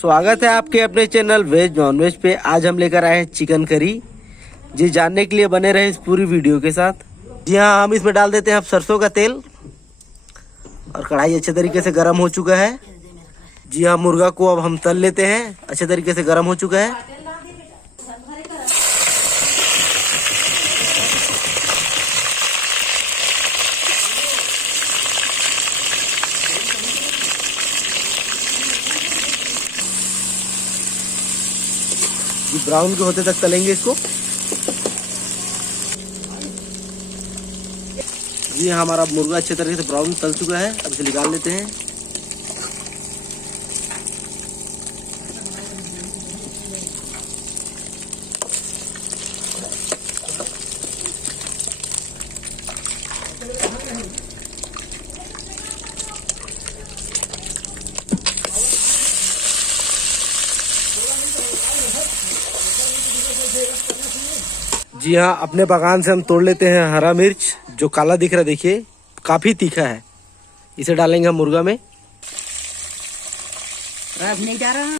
स्वागत है आपके अपने चैनल वेज नॉनवेज पे। आज हम लेकर आए हैं चिकन करी। जी जानने के लिए बने रहे इस पूरी वीडियो के साथ। जी हाँ, हम इसमें डाल देते हैं अब सरसों का तेल और कढ़ाई अच्छे तरीके से गर्म हो चुका है। जी हाँ, मुर्गा को अब हम तल लेते हैं। अच्छे तरीके से गर्म हो चुका है। जी ब्राउन के होते तक तलेंगे इसको। जी हमारा मुर्गा अच्छे तरीके से ब्राउन तल चुका है। अब इसे निकाल लेते हैं। जी हाँ, अपने बागान से हम तोड़ लेते हैं हरा मिर्च जो काला दिख रहा है। देखिए काफी तीखा है। इसे डालेंगे हम मुर्गा में। नहीं जा रहा।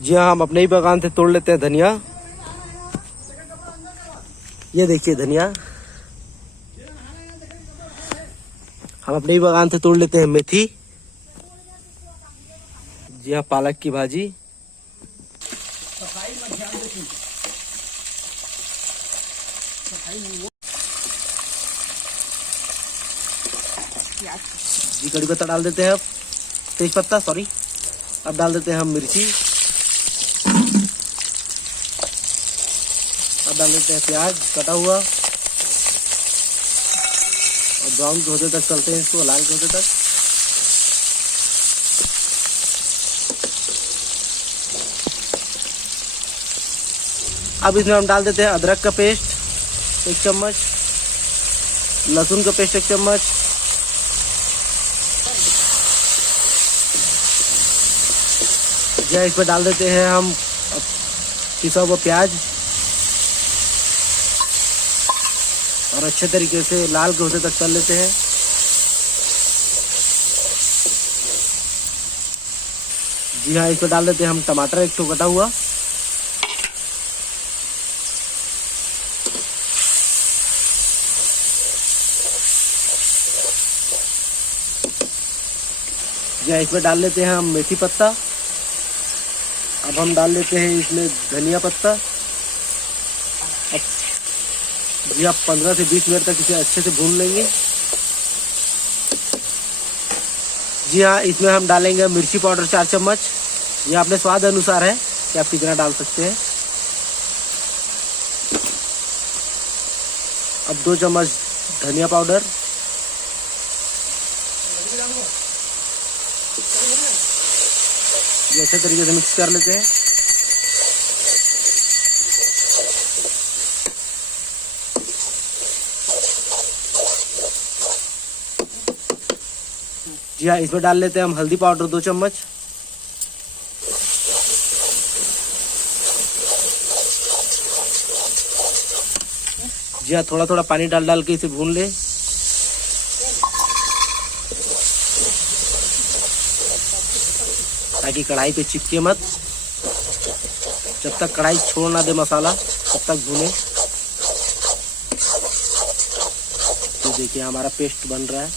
जी हाँ, हम अपने ही बागान से तोड़ लेते हैं धनिया। ये देखिए धनिया। हम अपने ही बागान से तोड़ लेते हैं मेथी। जी हाँ, पालक की भाजी। जी कड़ी पत्ता डाल देते हैं अब। तेज पत्ता सॉरी। अब डाल देते हैं हम मिर्ची। अब डाल देते हैं प्याज कटा हुआ और ब्राउन के होते तक चलते हैं इसको, लाल के होते तक। अब इसमें हम डाल देते हैं अदरक का पेस्ट 1 चम्मच, लहसुन का पेस्ट 1 चम्मच, या इसमें डाल देते हैं हम पिसा हुआ प्याज और अच्छे तरीके से लाल के होते तक तल लेते हैं। जी हाँ, इसमें डाल देते हैं हम टमाटर 1 कटा हुआ। जी हाँ, इसमें डाल लेते हैं हम मेथी पत्ता। अब हम डाल लेते हैं इसमें धनिया पत्ता। अब जी आप 15 से 20 मिनट तक इसे अच्छे से भून लेंगे। जी हाँ, इसमें हम डालेंगे मिर्ची पाउडर 4 चम्मच। ये अपने स्वाद अनुसार है कि आप कितना डाल सकते हैं। अब 2 चम्मच धनिया पाउडर। ये अच्छे तरीके से मिक्स कर लेते हैं। जी हाँ, इसमें डाल लेते हैं हम हल्दी पाउडर 2 चम्मच। जी हाँ, थोड़ा थोड़ा पानी डाल डाल के इसे भून ले। ताकि कढ़ाई पे चिपके मत। जब तक कढ़ाई छोड़ ना दे मसाला तब तक भूने। तो देखिए हमारा पेस्ट बन रहा है।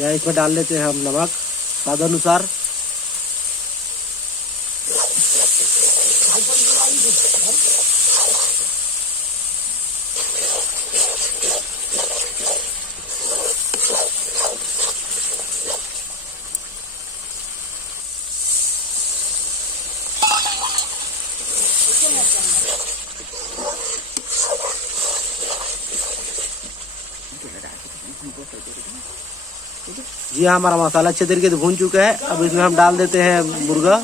या इसमें डाल लेते हैं हम नमक स्वाद अनुसार। जी हाँ, हमारा मसाला अच्छे तरीके से भून चुका है। अब इसमें हम डाल देते हैं मुर्गा।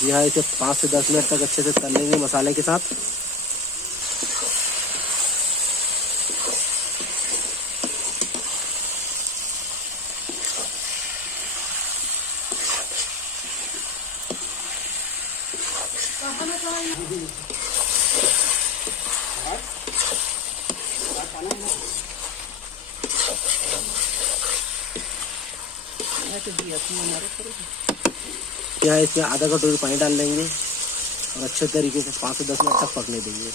जी हाँ, इसे 5 से 10 मिनट तक अच्छे से तल लेंगे मसाले के साथ। यहाँ इसमें आधा कटोरी पानी डाल देंगे और अच्छे तरीके से 5 से 10 मिनट तक पकने देंगे।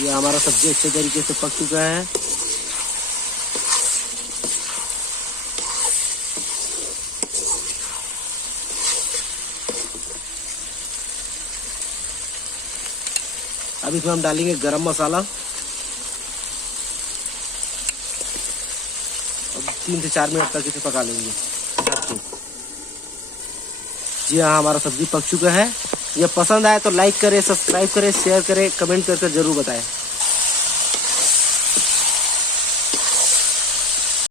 ये हमारा सब्जी अच्छे तरीके से पक चुका है। अब इसमें हम डालेंगे गरम मसाला और 3 से 4 मिनट तक इसे पका लेंगे। जी हाँ, हमारा सब्जी पक चुका है। ये पसंद आए तो लाइक करें, सब्सक्राइब करें, शेयर करें, कमेंट करके जरूर बताएं।